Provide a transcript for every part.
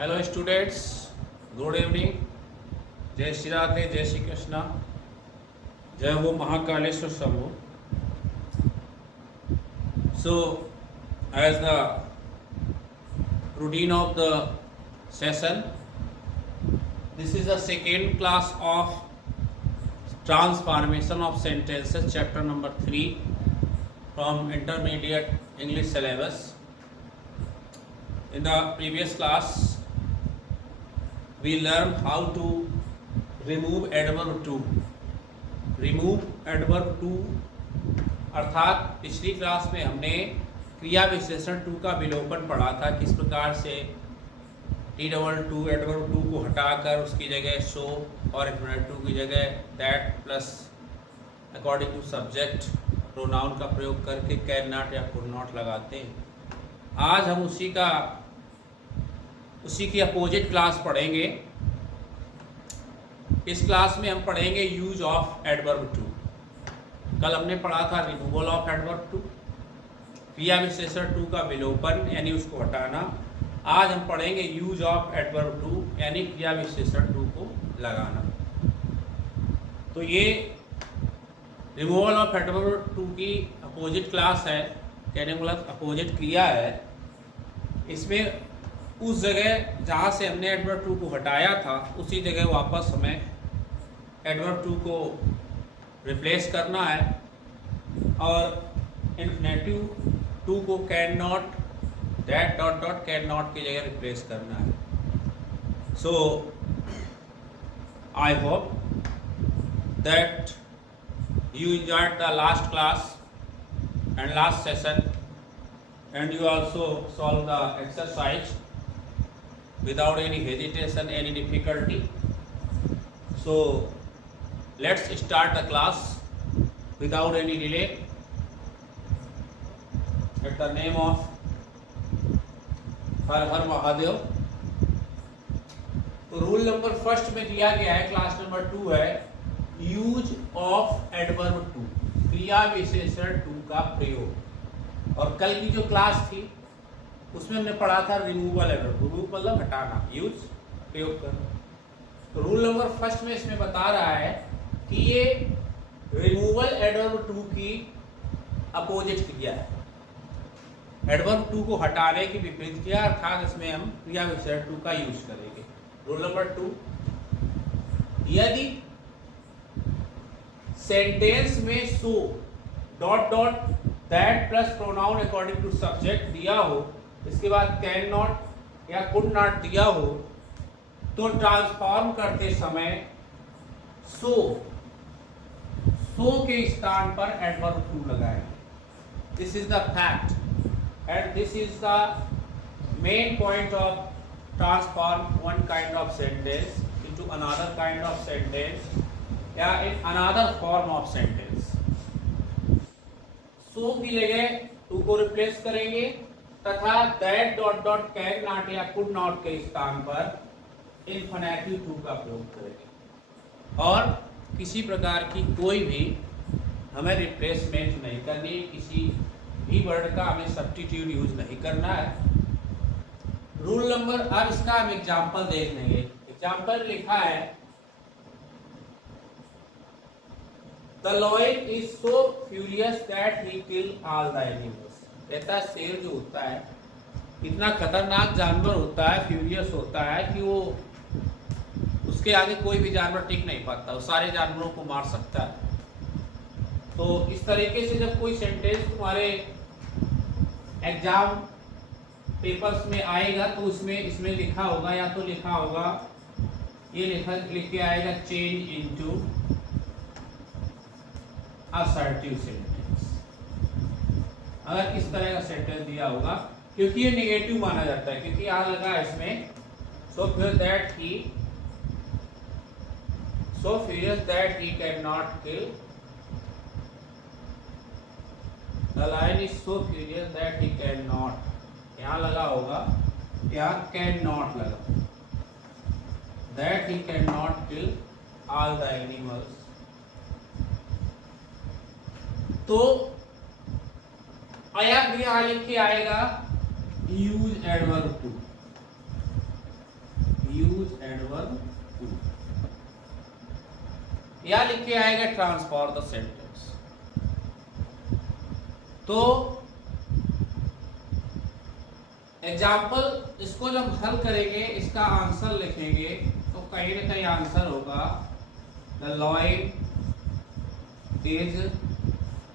Hello students, good evening. जय श्री राधे, जय श्री कृष्णा, जय हो Mahakaleshwar Shambho. So, as the routine of the session, this is the second class of transformation of sentences, chapter number 3 from intermediate English syllabus. In the previous class, we learned how to remove adverb to. remove adverb to अर्थात पिछली class में हमने क्रिया विशेषण to का विलोपन पढ़ा था। किस प्रकार से T22 एडवर्ब टू को हटाकर उसकी जगह सो और इन्फिनेटिव की जगह that plus according to subject pronoun का प्रयोग करके कैन नॉट या कुड नॉट लगाते हैं। आज हम उसी की अपोजिट क्लास पढ़ेंगे। इस क्लास में हम पढ़ेंगे यूज ऑफ एडवर्ब टू। कल हमने पढ़ा था रिमूवल ऑफ एडवर्ब टू, क्रिया विशेषण टू का विलोपन यानी उसको हटाना। आज हम पढ़ेंगे यूज ऑफ एडवर्ब टू यानी क्रिया विशेषण टू को लगाना। तो ये रिमूवल ऑफ एडवर्ब टू की अपोजिट क्लास है, कहने वाला अपोजिट क्रिया है। इसमें उस जगह जहाँ से हमने एडवर्ब टू को हटाया था उसी जगह वापस हमें एडवर्ब टू को रिप्लेस करना है और इन्फिनेटिव टू को can not that dot dot can not की जगह रिप्लेस करना है। So I hope that you enjoyed the last class and last session and you also solved the exercise without any hesitation, any difficulty. So let's start the class without any delay. At the name of हर हर महादेव। तो rule number first में दिया गया है, class number 2 है, use of adverb to, क्रिया विशेषण to का प्रयोग। और कल की जो क्लास थी उसमें हमने पढ़ा था रिमूवल एडवर्ब। रिमूव मतलब हटाना, यूज प्रयोग करना। तो रूल नंबर फर्स्ट में इसमें बता रहा है कि ये रिमूवल एडवर्ब टू की अपोजिट क्रिया है। एडवर्ब टू को हटाने की विपरीत क्रिया, अर्थात इसमें हम क्रिया विशेषण टू का यूज करेंगे। रूल नंबर 2, यदि सेंटेंस में so dot dot that plus pronoun according to subject दिया हो, इसके बाद कैन नॉट या कुड नॉट दिया हो, तो ट्रांसफॉर्म करते समय सो के स्थान पर एडवर्ब टू लगाएं। This is the fact and this is the main point of transform one kind of sentence into another kind of sentence या in another form of sentence. So की जगह टू को रिप्लेस करेंगे तथा that dot dot can not या could not के स्थान पर इन्फिनेटिव टू का प्रयोग करेंगे। और किसी प्रकार की कोई भी हमें रिप्लेसमेंट नहीं करनी, किसी भी वर्ड का हमें सब्स्टिट्यूट यूज नहीं करना है। रूल नंबर, अब इसका हम एग्जाम्पल देख लेंगे। एग्जाम्पल लिखा है, The lion is so furious that he killed all the animals. कहता है शेर जो होता है इतना खतरनाक जानवर होता है, फ्यूरियस होता है कि वो उसके आगे कोई भी जानवर टिक नहीं पाता, वो सारे जानवरों को मार सकता है। तो इस तरीके से जब कोई सेंटेंस तुम्हारे एग्जाम पेपर्स में आएगा तो इसमें लिखा होगा, या तो लिखा होगा ये लिख के आएगा चेंज इनटू असर्टिव सेंटेंस। अगर इस तरह का सेंटेंस दिया होगा, क्योंकि ये नेगेटिव माना जाता है, क्योंकि यहाँ लगा इसमें so furious that he can not kill, the lion is so furious that he can not, यहाँ लगा होगा, यहाँ कैन नॉट लगा, that he can not kill all the animals. तो अया क्रिया लिख के आएगा यूज एडवर्ब टू। या लिख के आएगा ट्रांसफॉर्म द सेंटेंस। तो एग्जाम्पल इसको जब हल करेंगे, इसका आंसर लिखेंगे तो कहीं ना कहीं आंसर होगा द लाइन इज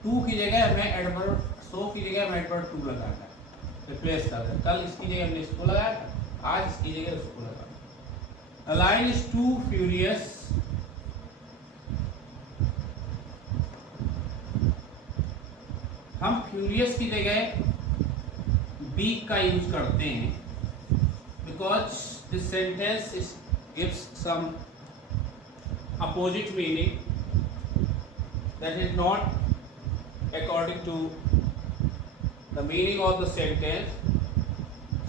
2 की जगह हमें एडवर्ब सो की जगह हमें एडवर्ब 2 लगाना है, रिप्लेस कर दें। कल इसकी जगह हमने इसको लगाया था, आज इसकी जगह उसको लगाना। The line is too furious हम फ्यूरियस की जगह वीक का यूज करते हैं because this sentence gives some opposite meaning that is not according to the meaning of the sentence.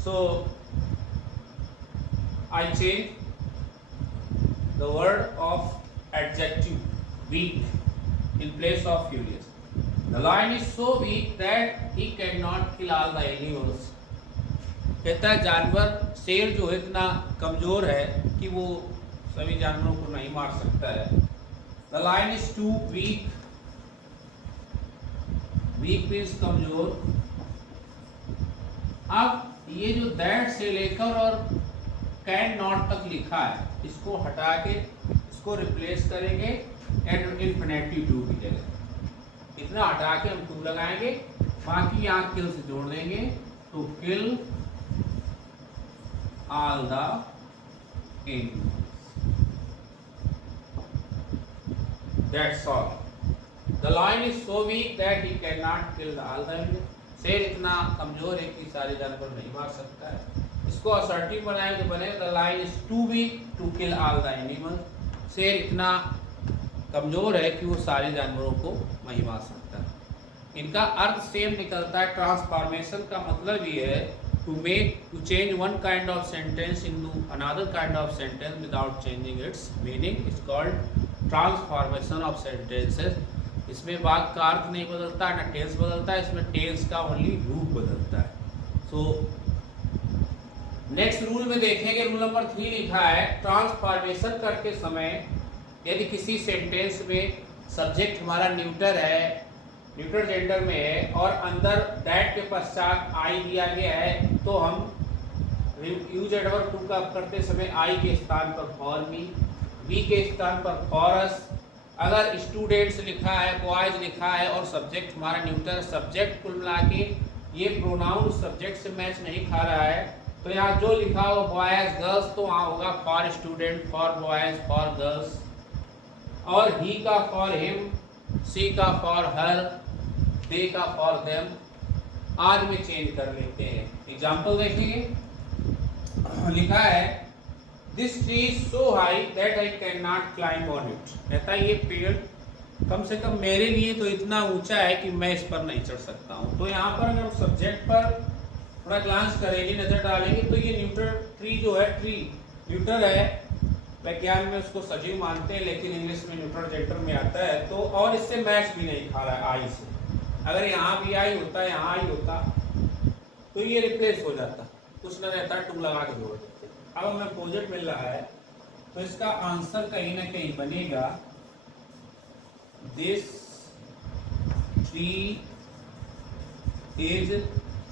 So I change the word of adjective weak in place of furious. The lion is so weak that he cannot kill all the animals. कहता है जानवर शेर जो है इतना कमजोर है कि वो सभी जानवरों को नहीं मार सकता है। The lion is too weak. Weak means कमजोर। अब ये जो दैट से लेकर और कैन नॉट तक लिखा है, इसको हटा के इसको रिप्लेस करेंगे एट इन्फिनेटिव टू की जगह। इतना हटा के हम टू लगाएंगे, बाकी यहाँ किल से जोड़ देंगे तो किल all the animals, that's all. The lion is so weak that he cannot kill all the animals. शेर इतना कमजोर है कि सारे जानवर नहीं मार सकता है। इसको असर्टिव बनाए तो बनेगा the lion is too weak to kill all the animals. शेर इतना कमजोर है कि वो सारे जानवरों को नहीं मार सकता है। इनका अर्थ सेम निकलता है। ट्रांसफॉर्मेशन का मतलब ये है to change one kind of sentence into another kind of sentence without changing its meaning is called transformation of sentences. इसमें वाक्य का अर्थ नहीं बदलता, ना टेंस बदलता है, इसमें टेंस का ओनली रूप बदलता है। सो नेक्स्ट रूल में देखेंगे, रूल नंबर 3 लिखा है ट्रांसफॉर्मेशन करते समय यदि किसी सेंटेंस में सब्जेक्ट हमारा न्यूटर है, न्यूटर जेंडर में है और अंदर दैट के पश्चात आई दिया गया है तो हम यूज एडवर्ब टू का करते समय आई के स्थान पर फॉर मी के स्थान पर फॉरस, अगर स्टूडेंट्स लिखा है, बॉयज लिखा है और सब्जेक्ट हमारा न्यूट्रल सब्जेक्ट कुल मिला के ये प्रोनाउन सब्जेक्ट से मैच नहीं खा रहा है तो यहाँ जो लिखा हो बॉयज गर्ल्स तो वहाँ होगा for student, for boys, for girls, और ही का फॉर हिम, सी का फॉर हर, दे का फॉर देम आदि में चेंज कर लेते हैं। एग्जाम्पल देखेंगे, लिखा है This tree is so high that I cannot climb on it. कहता है ये पेड़ कम से कम मेरे लिए तो इतना ऊंचा है कि मैं इस पर नहीं चढ़ सकता हूँ। तो यहाँ पर अगर सब्जेक्ट पर थोड़ा ग्लांस करेंगे, नजर डालेंगे तो ये न्यूट्रल ट्री जो है, ट्री न्यूट्रल है, विज्ञान में उसको सजीव मानते हैं लेकिन इंग्लिश में न्यूट्रल जेंडर में आता है तो, और इससे मैच भी नहीं खा रहा है आई से। अगर यहाँ भी आई होता, यहाँ आई होता तो ये रिप्लेस हो जाता, कुछ न रहता, टू लगा के जोड़ देते। अब हमें अपोजिट मिल रहा है तो इसका आंसर कहीं ना कहीं बनेगा दिस ट्री इज,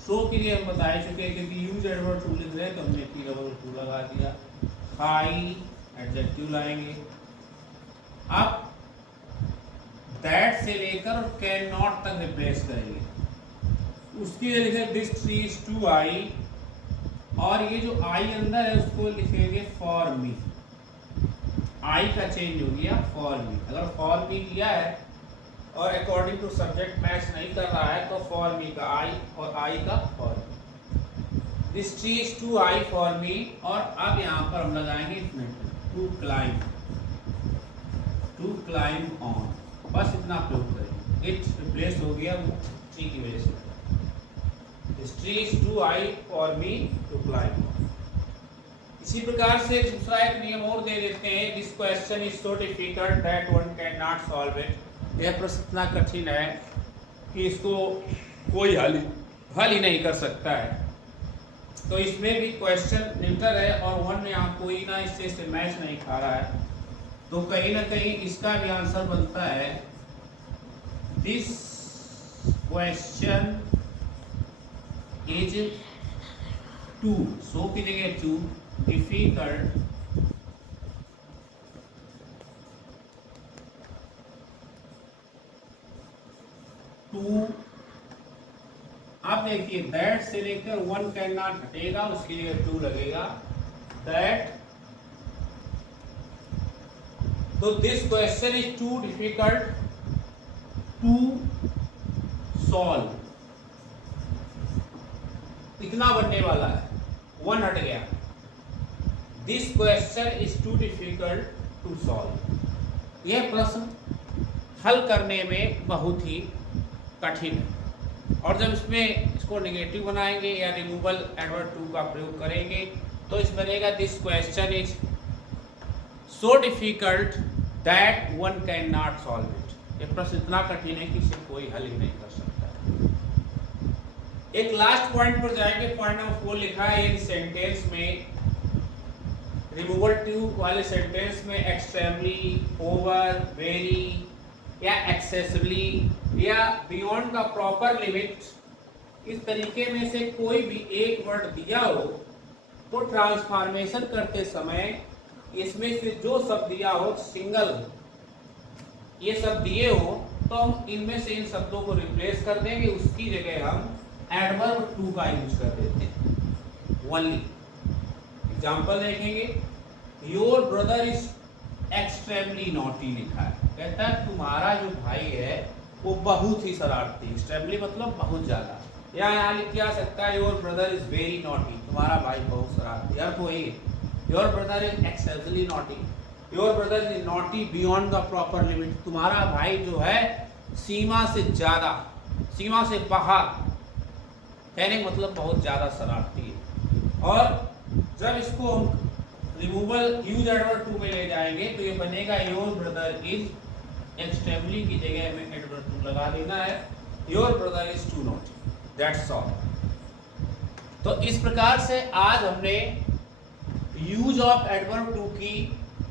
शो के लिए हम बता चुके हैं क्योंकि यूज एडवर्ब टू लिख रहे हैं तो हमने की डबल टू लगा दिया। हाई एडजेक्टिव लाएंगे। अब दैट से लेकर कैन नॉट तक रिप्लेस करेंगे। उसकी लिए लिखे this tree is too high और ये जो आई अंदर है उसको लिखेंगे फॉर मी। आई का चेंज हो गया फॉर मी। अगर फॉर मी लिया है और अकॉर्डिंग टू सब्जेक्ट मैच नहीं कर रहा है तो फॉर मी का आई और आई का for me. This tree is too high for me और अब यहाँ पर हम लगाएंगे टू क्लाइंब ऑन, बस इतना प्रयोग करेंगे। इट रिप्लेस हो गया वो ट्री की वजह से। This tree is too high for me to climb. इसी प्रकार से दूसरा एक नियम और दे देते हैं। This question is so difficult that one cannot solve it. यह प्रश्न इतना कठिन है कि इसको कोई हल ही नहीं कर सकता है। तो इसमें भी क्वेश्चन न्यूट्रल है और वन यहाँ कोई ना इससे मैच नहीं खा रहा है तो कहीं ना कहीं इसका भी आंसर बनता है दिस क्वेश्चन इज टू, सो की जगह टू डिफिकल्ट टू। आप देखिए दैट से लेकर वन कैन नॉट हटेगा, उसकी जगह टू लगेगा दैट। तो this question is too difficult to solve, इतना बनने वाला है, वन हट गया। This question is too difficult to solve, यह प्रश्न हल करने में बहुत ही कठिन है। और जब इसमें इसको नेगेटिव बनाएंगे या रिमूवल एडवर्ब टू का प्रयोग करेंगे तो इस बनेगा this question is so difficult that one can not solve it. ये प्रश्न इतना कठिन है कि इसे कोई हल ही नहीं कर सकता। एक लास्ट पॉइंट पर जाएंगे, पॉइंट नंबर 4 लिखा है इन सेंटेंस में, रिमूवल टू वाले सेंटेंस में एक्सट्रीमली, ओवर, वेरी या एक्सेसिवली या बियॉन्ड द प्रॉपर लिमिट, इस तरीके में से कोई भी एक वर्ड दिया हो तो ट्रांसफॉर्मेशन करते समय इसमें से जो शब्द दिया हो सिंगल ये शब्द दिए हो तो हम इनमें से इन शब्दों को रिप्लेस कर देंगे, उसकी जगह हम एडवर्ब टू का यूज कर देते हैं ओनली। एग्जांपल देखेंगे, your brother is extremely naughty लिखा है, कहता है तुम्हारा जो भाई है वो बहुत ही शरारती, एक्सट्रीमली मतलब बहुत ज्यादा, या यहाँ लिख के आ सकता है your brother is very naughty, तुम्हारा भाई बहुत शरारती। अर्थ वही है, your brother is excessively naughty, your brother is naughty beyond the proper limit, तुम्हारा भाई जो है सीमा से ज्यादा, सीमा से बाहर, कहने मतलब बहुत ज्यादा शरारती है। और जब इसको हम रिमूवल यूज एडवर्ब टू में ले जाएंगे तो ये बनेगा योर ब्रदर इज एक्सट्रीमली की जगह में एडवर्ब टू लगा देना है, your brother is too naughty, that's all. तो इस प्रकार से आज हमने यूज ऑफ एडवर्ब टू की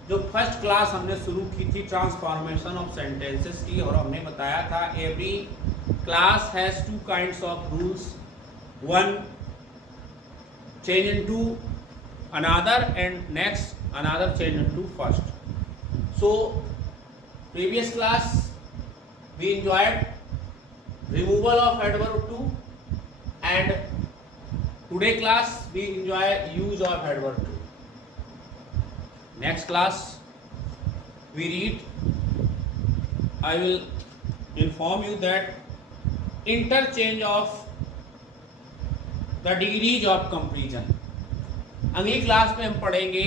जो फर्स्ट क्लास हमने शुरू की थी ट्रांसफॉर्मेशन ऑफ सेंटेंसेस की, और हमने बताया था every class has two kinds of rules, one change into another and next another change into first. So previous class we enjoyed removal of adverb to, and today class we enjoy use of adverb to. Next class we read, I will inform you that interchange of the degrees of comparison. अगली class में हम पढ़ेंगे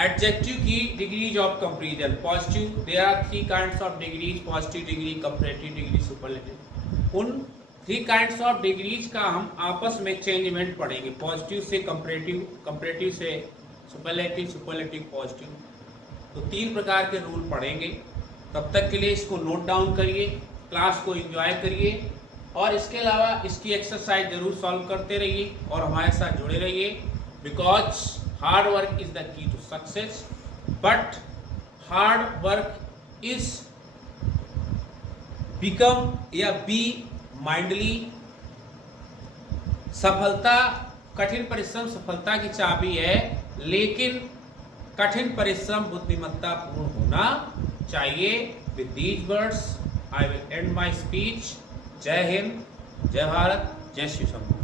adjective की degrees of comparison. Positive, there are 3 kinds of degrees, positive degree, comparative degree, superlative. उन 3 kinds of degrees का हम आपस में चेंजमेंट पढ़ेंगे, पॉजिटिव से कंपैरेटिव, कंपैरेटिव से सुपरलेटिव, सुपरलेटिव पॉजिटिव। तो 3 प्रकार के रूल पढ़ेंगे। तब तक के लिए इसको नोट डाउन करिए, क्लास को एंजॉय करिए, और इसके अलावा इसकी एक्सरसाइज जरूर सॉल्व करते रहिए और हमारे साथ जुड़े रहिए, because hard work is the key to success, but hard work is become या बी माइंडली। सफलता, कठिन परिश्रम सफलता की चाबी है, लेकिन कठिन परिश्रम बुद्धिमत्ता पूर्ण होना चाहिए। With these words I will and my speech. जय हिंद, जय भारत, जय श्री शंकर।